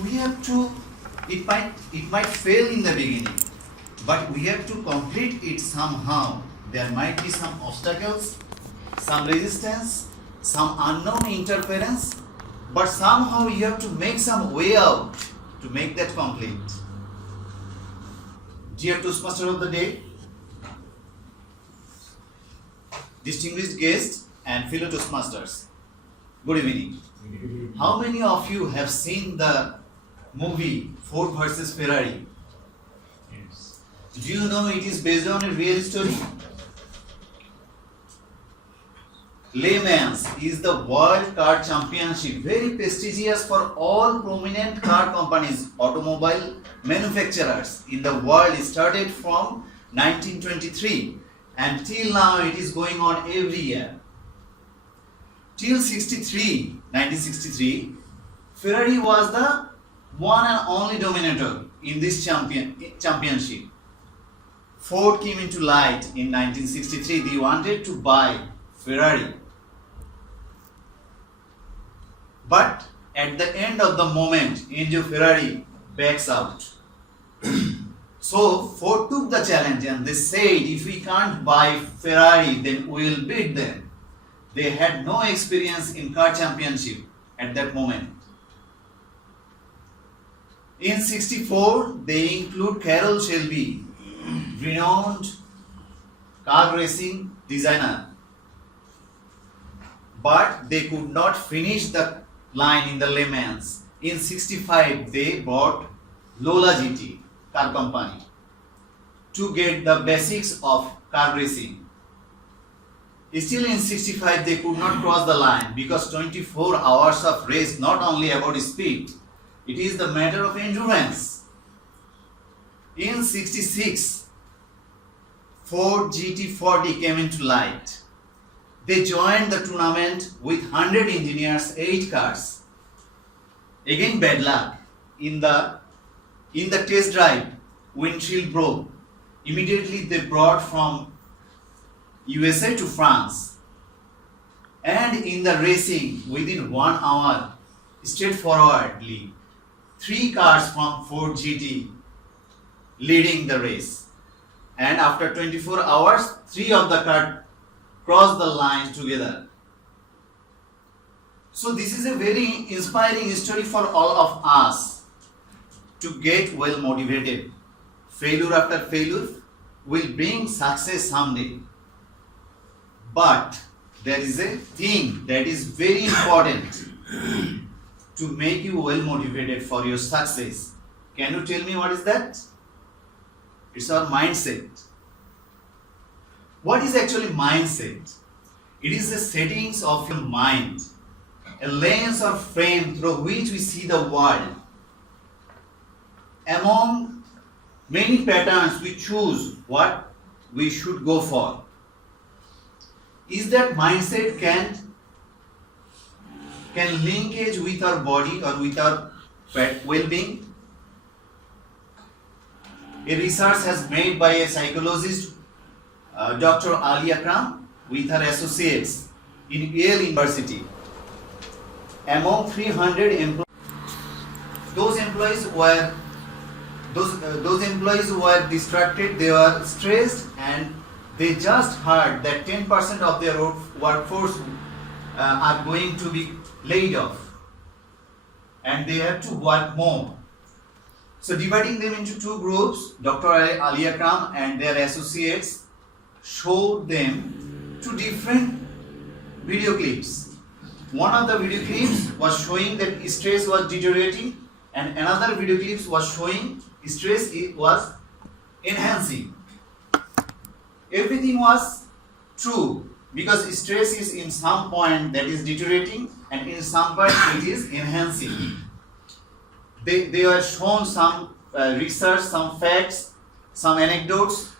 we have to, it might fail in the beginning, but we have to complete it somehow. There might be some obstacles, some resistance, some unknown interference, but somehow you have to make some way out to make that complete. Dear Toastmaster of the day, distinguished guests and fellow Toastmasters, good evening. How many of you have seen the movie Ford versus Ferrari? Yes. Do you know it is based on a real story? Le Mans is the World Car Championship, very prestigious for all prominent car companies, automobile manufacturers in the world. It started from 1923 and till now it is going on every year. Till 1963, Ferrari was the one and only dominator in this championship. Ford came into light in 1963. They wanted to buy Ferrari. But at the end of the moment, Enzo Ferrari backs out. So Ford took the challenge and they said, if we can't buy Ferrari, then we will beat them. They had no experience in car championship at that moment. In 64, they include Carroll Shelby, renowned car racing designer. But they could not finish the line in the Le Mans. In 65, they bought Lola GT car company to get the basics of car racing. Still in 65, they could not cross the line because 24 hours of race not only about speed, it is the matter of endurance. In 66, Ford GT40 came into light. They joined the tournament with 100 engineers, 8 cars. Again bad luck. In the test drive, windshield broke. Immediately they brought from USA to France. And in the racing, within 1 hour, straightforwardly, 3 cars from Ford GT leading the race. And after 24 hours, 3 of the cars crossed the line together. So this is a very inspiring story for all of us to get well motivated. Failure after failure will bring success someday. But there is a thing that is very important to make you well motivated for your success. Can you tell me what is that? It's our mindset. What is actually mindset? It is the settings of your mind, a lens or frame through which we see the world. Among many patterns, we choose what we should go for. Is that mindset can linkage with our body or with our well-being? A research has made by a psychologist, Dr. Ali Akram, with her associates in Yale University. Among 300 employees, those employees who were distracted, they were stressed, and they just heard that 10% of their workforce are going to be laid off and they have to work more. So dividing them into 2 groups, Dr. Ali Akram and their associates showed them 2 different video clips. One of the video clips was showing that stress was deteriorating and another video clips was showing stress was enhancing. Everything was true because stress is in some point that is deteriorating and in some point it is enhancing. They were shown some research, some facts, some anecdotes.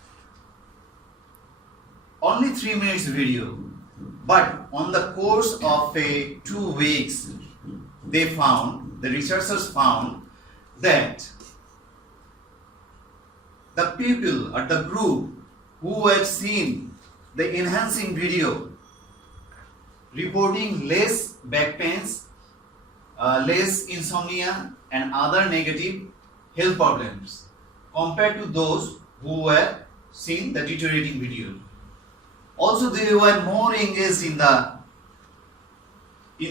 Only 3 minutes video. But on the course of 2 weeks, the researchers found that the people or the group who have seen the enhancing video reporting less back pains, less insomnia and other negative health problems compared to those who were seeing the deteriorating video. Also, they were more engaged in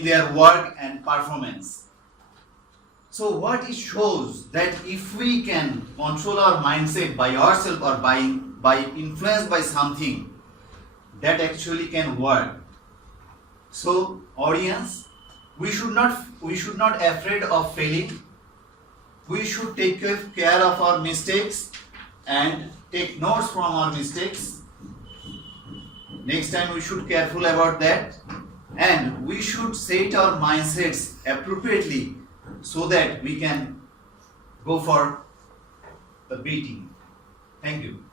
their work and performance. So what it shows that if we can control our mindset by ourselves or by influenced by something, that actually can work. So audience, we should not afraid of failing. We should take care of our mistakes and take notes from our mistakes. Next time we should careful about that, and we should set our mindsets appropriately so that we can go for the beating. Thank you.